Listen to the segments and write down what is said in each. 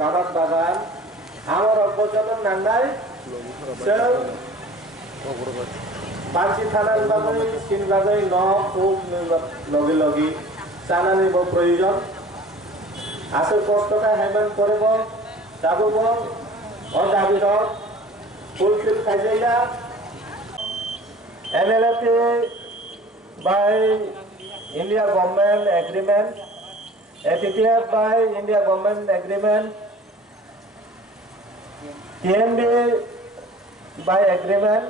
Kabat bagan, আমার অপচলন নান্দাই, পাঁচি থানার বাজাই, সিন বাজাই ন খুব লগে লগে চালানি প্রয়োজন আসল কষ্টটা হেমান করব যাব ও দাবির fulfil খাইজাইয়া NLFT by India government agreement, FTTF by India government agreement, TND by agreement.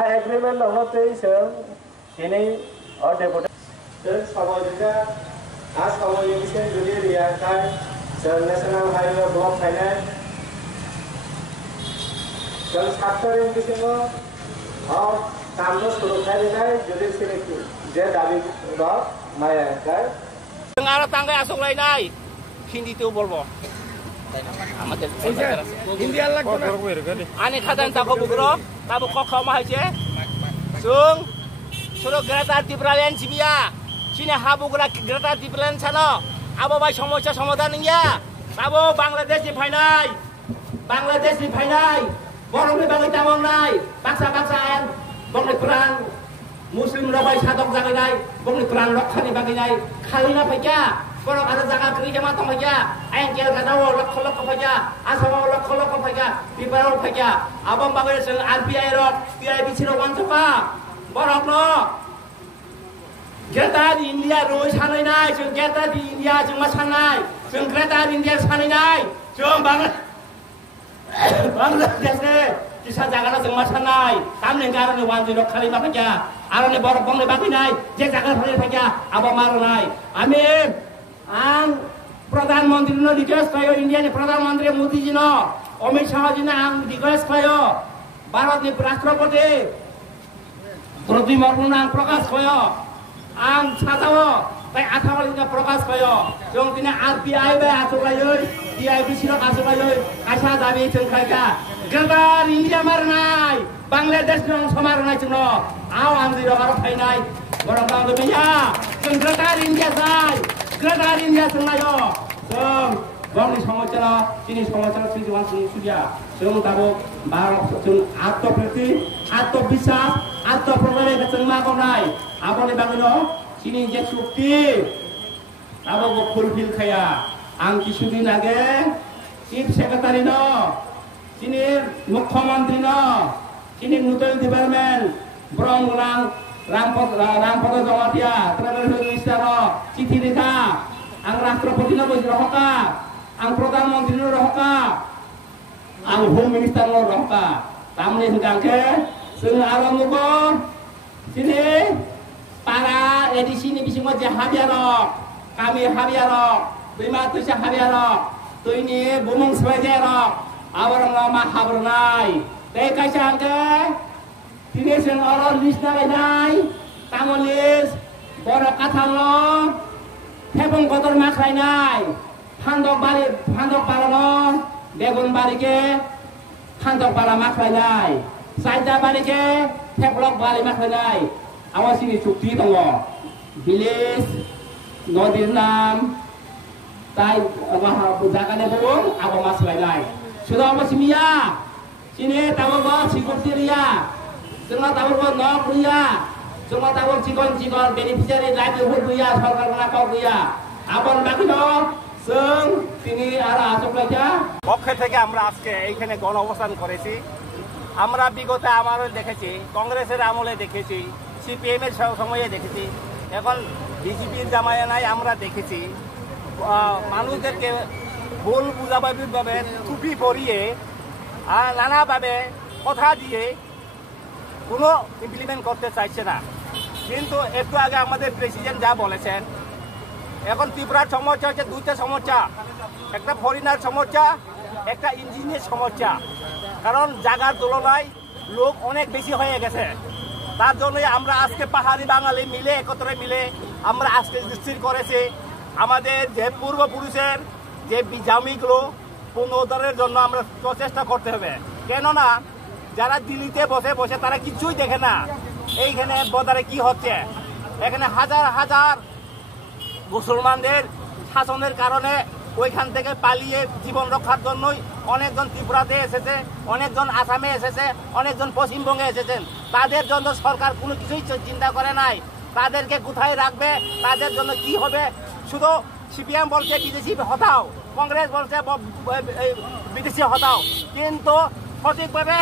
I agreement of what they say, any or deputy. Then Samoa, as our Union Julia, National Highway Block Finance, then after in this of Tamnos Kurukari, Judiciary, Jet David Rock, Maya. Tengah tangga asok lain ay, hindi tu bolbo. Hindi alag ko na. Ani khatan tako bugro, tabo kok kama haje. Sung, suro Greta Thunberg Sibia, sini habugura Greta Thunberg sana. Abo bay সমস্যা সমাধান নিয়া, tabo Bangladesh di Painai, Bangladesh di Painai, borong di bagi tamong nai, bangsa-bangsaan, bong di perang. Muslim rabai sadok jagai bong Quran lokha ni bagi nai khalina paja borok ada jaga kri jama tong paja ayang kel kadawo lokha paja asama lokha paja dibaro paja abang bagai sel RBI rok PIB sino wancoka borok no Greta di India roi sanai nai jeng Greta di India jeng mas sanai jeng Greta di India sanai nai jeng Bangladesh ne kisah jaga jeng mas sanai tam negara ni wan jino khalina paja Arane borok bong le bagi nai, je jaga phale paja, abo maru nai. Amin. Ang Pradhan Mantri no request kayo India ni Pradhan Mantri Modi ji no, Amit Shah ji na ang request kayo. Bharat ni Rashtrapati Draupadi Murmu na ang prakash kayo. Ang chatawo, tai athawali na prakash kayo. Jong tina RBI ba asok kayo, DIB sino asok kayo, asa dabi jeng kaja. Gabar India marnai, Bangladesh nong samarnai jengno. Aw amri rogar phainai borong bang dunia jeng Greta India sai Greta India sengayo jeng bangni samachara sini samachara sijuan sudia jeng tabo barok jeng attopriti attobishas attoprogare jeng ma konai abone bangino sini je sukti tabo go fulfill khaya ang kisudin age chief secretary no sini mukhyamantri no sini Nutal Development Brong lang Rampodo Jawatia, Travel Minister Citi Rika, ang Rashtrapati na boy rohka, ang Pradhan Mantri no rohka, ang Home Minister no rohka. Tamne hingangke, sung alam mo sini para edisi ni bising wajah habiarok, kami habiarok, bima tu sah habiarok, tu ini bumung sebajarok, awarang lama habrunai, teh kasangke. Tinesen orang list nai, tangan list, borak kathang lo, tepung kotor makrai nai, handok para lo, begun bari ke, handok para makrai nai, saja bari ke, teplok bari makrai nai, awas ini cukti tongo, bilis, nodir nam, tai bujakan ebung, apa masalah nai, sudah apa simia, sini tahu gak sikut siria. Semua tahu pun nok dia, semua tahu cikon beneficiary livelihood dia, सरकार ना कौ dia. Abon bagi dong, seng sini arah asok aja. পক্ষে থেকে আমরা আজকে এইখানে গণ অবস্থান করেছি। আমরা বিগত আমারও দেখেছি, কংগ্রেসের আমলে দেখেছি, সিপিএম এর সময়ে দেখেছি। এখন বিজেপির জামানায় আমরা দেখেছি মানুষদেরকে ভুল বুঝাবুঝিভাবে টুপি পরিয়ে নানাভাবে কথা দিয়ে কোনো ইমপ্লিমেন্ট করতে চাইছে না কিন্তু একটু আগে আমাদের প্রেসিডেন্ট যা বলেছেন এখন ত্রিপুরার সমস্যা হচ্ছে দুইটা সমস্যা একটা ফরিনার সমস্যা একটা ইঞ্জিনিয়ার সমস্যা কারণ জায়গার তুলনায় লোক অনেক বেশি হয়ে গেছে তার জন্য আমরা আজকে পাহাড়ি বাঙালি মিলে একত্রে মিলে আমরা আজকে স্থির করেছি আমাদের যে পূর্বপুরুষের যে জমিগুলো পুনরুদ্ধারের জন্য আমরা প্রচেষ্টা করতে হবে কেননা যারা দিল্লিতে বসে বসে তারা কিছুই দেখে না এইখানে বর্ডারে কি হচ্ছে এখানে হাজার হাজার মুসলমানদের শাসনের কারণে ওইখান থেকে পালিয়ে জীবন রক্ষার জন্যই অনেকজন ত্রিপুরাতে এসেছে, অনেকজন আসামে এসেছে, অনেকজন পশ্চিমবঙ্গে এসেছেন। তাদের জন্য সরকার কোনো কিছুই চিন্তা করে নাই। তাদেরকে কোথায় রাখবে, তাদের জন্য কি হবে। শুধু সিপিএম বলছে বিদেশি হটাও, কংগ্রেস বলছে বিদেশি হটাও, কিন্তু সঠিকভাবে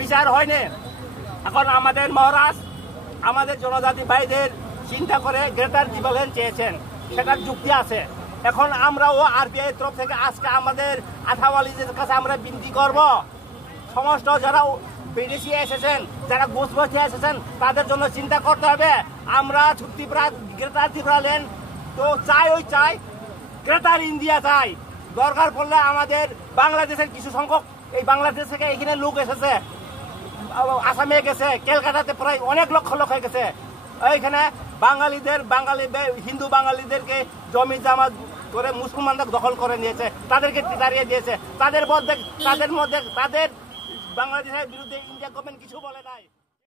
বিচার হয়নি। এখন আমাদের মহারাজ আমাদের জনজাতি ভাইদের চিন্তা করে গ্রেটার ট্রিব্যুনাল চেয়েছেন, সেটার যুক্তি আছে। এখন আমরাও আরবিআই তরফ থেকে আজকে আমাদের আথাওয়ালিদের কাছে আমরা বিনতি করব, সমস্ত যারা বিদেশি এসেছেন, যারা ঘুষবসে এসেছেন, তাদের জন্য চিন্তা করতে হবে। আমরা গ্রেটার ট্রিব্যুনাল তো চাই গ্রেটার ইন্ডিয়া চাই। দরকার পড়লে আমাদের বাংলাদেশের কিছু সংখ্যক এই বাংলাদেশ থেকে এখানে লোক এসেছে, আসামে গেছে, ক্যালকাটাতে প্রায় অনেক লক্ষ লোক হয়ে গেছে। এইখানে হিন্দু বাঙালিদেরকে জমি জামা করে মুসলমানদের দখল করে নিয়েছে, তাদেরকে দাঁড়িয়ে দিয়েছে। তাদের মধ্যে বাংলাদেশের বিরুদ্ধে ইন্ডিয়া গভর্নমেন্ট কিছু বলে নাই।